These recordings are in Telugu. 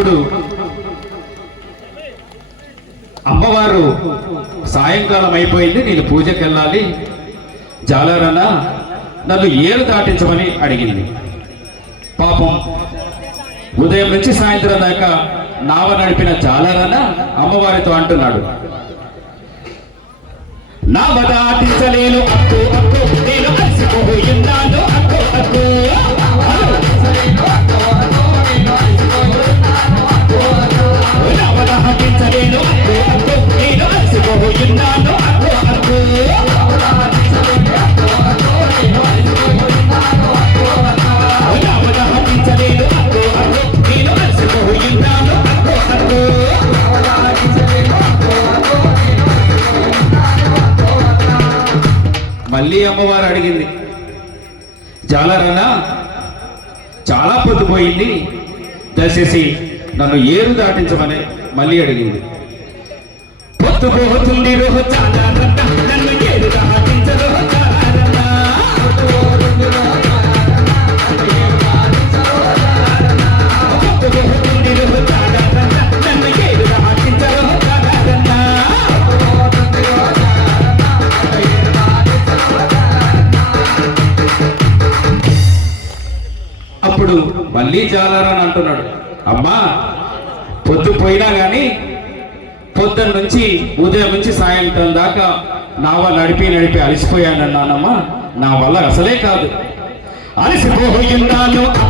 ఇప్పుడు అమ్మవారు సాయంకాలం అయిపోయింది నేను పూజకి వెళ్ళాలి. జాలరన్న నన్ను ఏలు దాటించమని అడిగింది. పాపం ఉదయం నుంచి సాయంత్రం దాకా నావ నడిపిన జాలరన్న అమ్మవారితో అంటున్నాడు. నావ దాటించలేను అక్కు అక్కు నేను అలసిపోయిన్నాను అక్కు అక్కు. జాలరన్నా చాలా పొద్దుపోయింది. దయచేసి నన్ను ఏరు దాటించమని మళ్ళీ అడిగింది. పొద్దుపోతుంది మళ్ళీ అని అంటున్నాడు. అమ్మా పొద్దు పోయినా కానీ పొద్దున్న నుంచి ఉదయం నుంచి సాయంత్రం దాకా నావ నడిపి నడిపి అలసిపోయానన్నానమ్మా. నా వల్ల అసలే కాదు. అలసిపోయిందాను.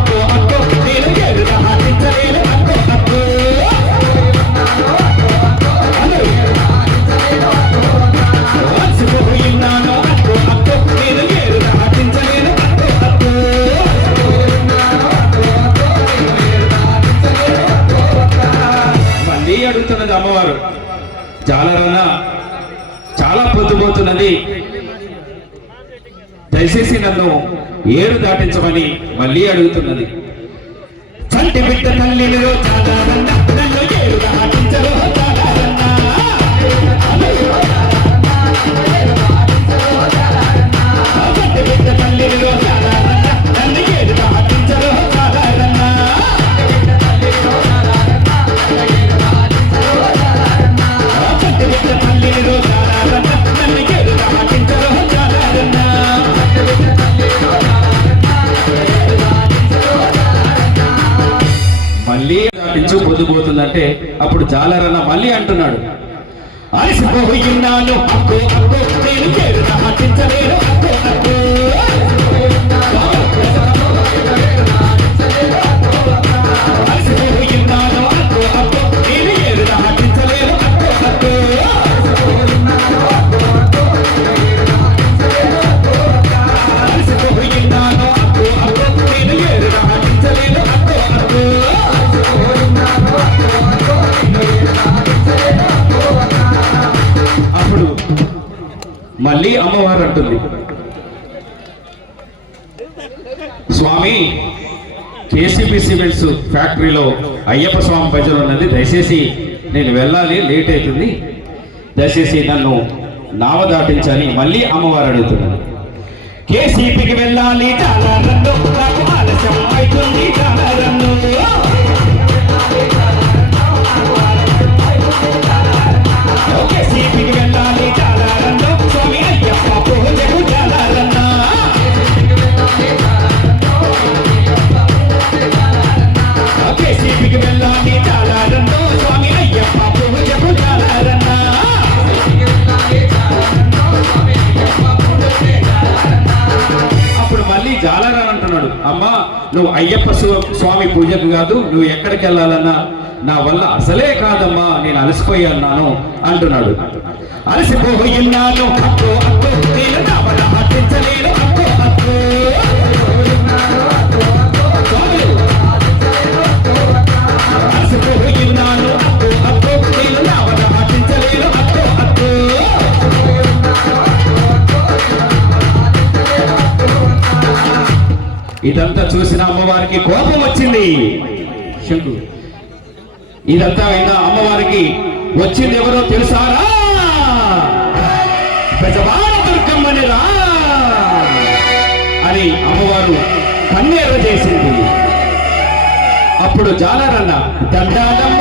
అడుగుతున్నది అమ్మవారు. జాలరన్న చాలా పొద్దుపోతున్నది. దయచేసి నన్ను ఏడు దాటించమని మళ్ళీ అడుగుతున్నది. చంటి బిడ్డ తల్లిలో చాలా దాటించు పొద్దుపోతుందంటే అప్పుడు జాలరన్న మళ్ళీ అంటున్నాడు. అలసిపోయిన్నాను అక్కో అక్కో నేను ఏడు పట్టించలేను మళ్ళీ అమ్మవారు అంటుంది. స్వామి కేసీబీ సిమెంట్స్ ఫ్యాక్టరీలో అయ్యప్ప స్వామి భజన ఉన్నది. దయచేసి నేను వెళ్ళాలి లేట్ అవుతుంది. దయచేసి నన్ను నావ దాటించని మళ్ళీ అమ్మవారు అడుగుతున్నాను కేసీపీకి వెళ్ళాలి చాలా ఆలస్యం అవుతుంది చాలా నువ్వు అయ్యప్ప స్వామి పూజకు కాదు నువ్వు ఎక్కడికి వెళ్ళాలన్నా నా వల్ల అసలే కాదమ్మా నేను అలసిపోయాను అంటున్నాడు. అలసిపోయిన్నాను అక్కో అక్కో నేను నా వల్ల ఇదంతా చూసిన అమ్మవారికి కోపం వచ్చింది. శంకు. ఇదంతా అయినా అమ్మవారికి వచ్చింది ఎవరో తెలుసారా బెజవాడ అని అమ్మవారు కన్నెర్ర చేసింది. అప్పుడు జాలరన్న దండాలమ్మ